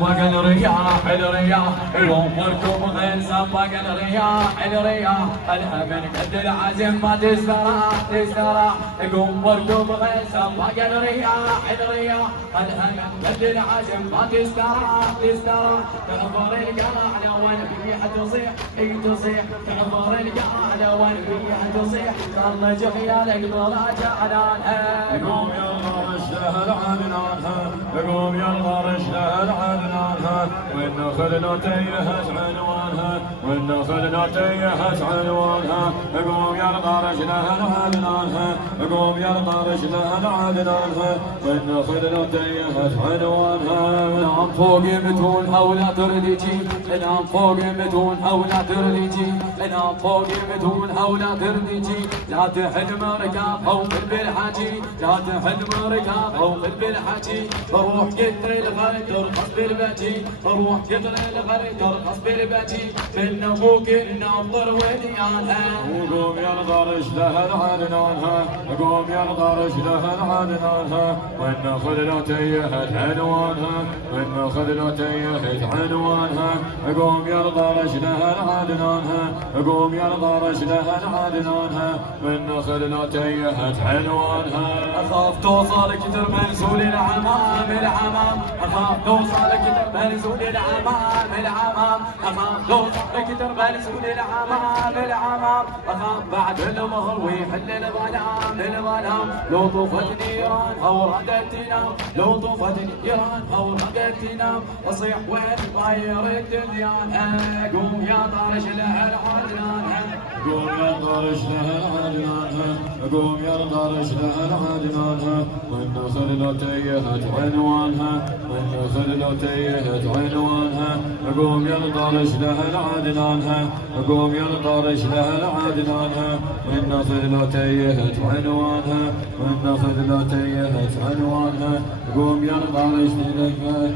وقال الرياح واموركم غير سبق الرياح الامن قد العزم ما تستراح اموركم غير سبق الرياح الامن قد العزم ما تستراح تنظر القاعده والريح تصيح تنظر القاعده والريح تصيح طلج خيالك طلع علانها قوم يلا رشها العدنانها قوم يلا رشها العدنانها والنخل لو تيهت عنوانها والنخل لو تيهت عنوانها قوم يلا رشها العدنانها قوم يلا رشها العدنانها والنخل لو تيهت عنوانها نام فوق متونها ولا ترديجي نام فوق متونها ولا ترديجي نام فوق متونها ولا ترديجي لا تحلم ركاب فوق بالحاجي لا تحلم ركاب فوق بالحاجي بروح قطر الغرب ترقص بالباجي بروح قطر الغرب ترقص بالباجي من ابوك الناظر وديانها وقوم يرضى رجلها العدنانها قوم يرضى رجلها العدنانها والنخل لو تيهت عنوانها والنخل لو تيهت عنوانها قوم يرضى رجلها العدنانها قوم يرضى رجلها العدنانها والنخل لو تيهت عنوانها اخاف توصل كتر منزول العمام اخاف توصل كتر منزول العمام اخاف توصل كتر منزول العمام اخاف بعد المهر ويحل الظلام لو طفت نيران او ردت تنام لو طفت نيران او ردت تنام اصيح وين طاير الدنيا قوم يا طارش لها العدنان قوم يرضى رجلها العدنانها قوم يرضى رجلها العدنانها والنخل لو تيهت عنوانها والنخل لو تيهت عنوانها قوم يرضى رجلها العدنانها قوم يرضى رجلها العدنانها والنخل لو تيهت عنوانها والنخل لو تيهت عنوانها قوم يرضى رجلها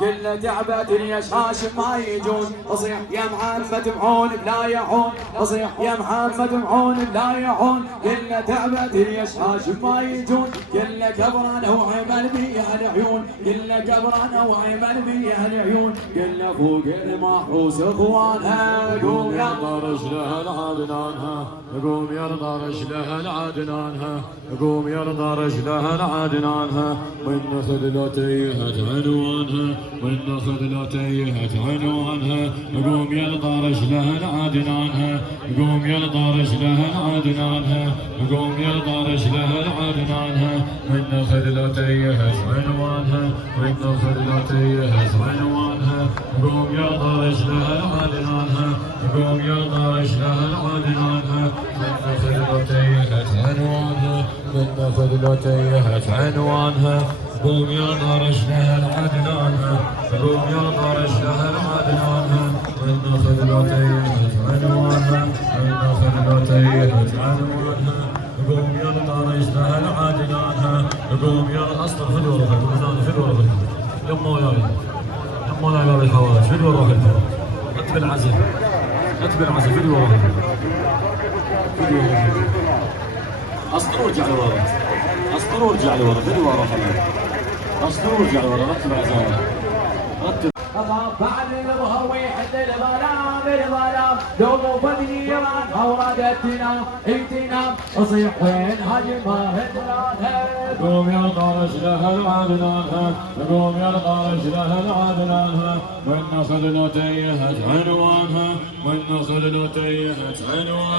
قلنا تعبت اليشاش ما يجون اصيح يا محمد معون بلا يحون اصيح يا محمد معون بلا يحون قلنا تعبت اليشاش ما يجون قلنا كبرنا وعمل بيها العيون قلنا كبرنا وعمل بيها العيون قلنا فوق المحروس اخوانها قوم يرضى رجلها العدنانها قوم يرضى رجلها العدنانها قوم يرضى رجلها العدنانها والنخل لو تيهت عنوانها والنخل لو تيهت عنوانها قوم يرضى رجلها العدنانها قوم يرضى رجلها العدنانها قوم يرضى رجلها العدنانها والنخل لو تيهت عنوانها والنخل لو تيهت عنوانها قوم يرضى رجلها العدنانها قوم يرضى رجلها العدنانها والنخل لو تيهت عنوانها والنخل لو تيهت عنوانها قوم يرضى رجلها العدنانها قوم يرضى رجلها العدنانها والنخل لو تيهت عنوانها والنخل لو تيهت عنوانها قوم يرضى رجلها العدنانها قوم يرضى اصلا فدوى روحك فدوى روحك يما وياي يما وياي باب الحوائج فدوى روحك اتب العزل اتب العزل فدوى روحك فدوى روحك اسطر وارجع لورا اسطر وارجع لورا فدوى روحك اسطر وارجع لورا رتب عزايا رتب اخاف بعد المهر ويحل الظلام لو طفت نيران او ردت تنام اصيح وين هجمها هدرانها قوم يرضى رجلها العدنانها قوم يرضى رجلها العدنانها والنخل لو تيهت عنوانها والنخل لو تيهت عنوانها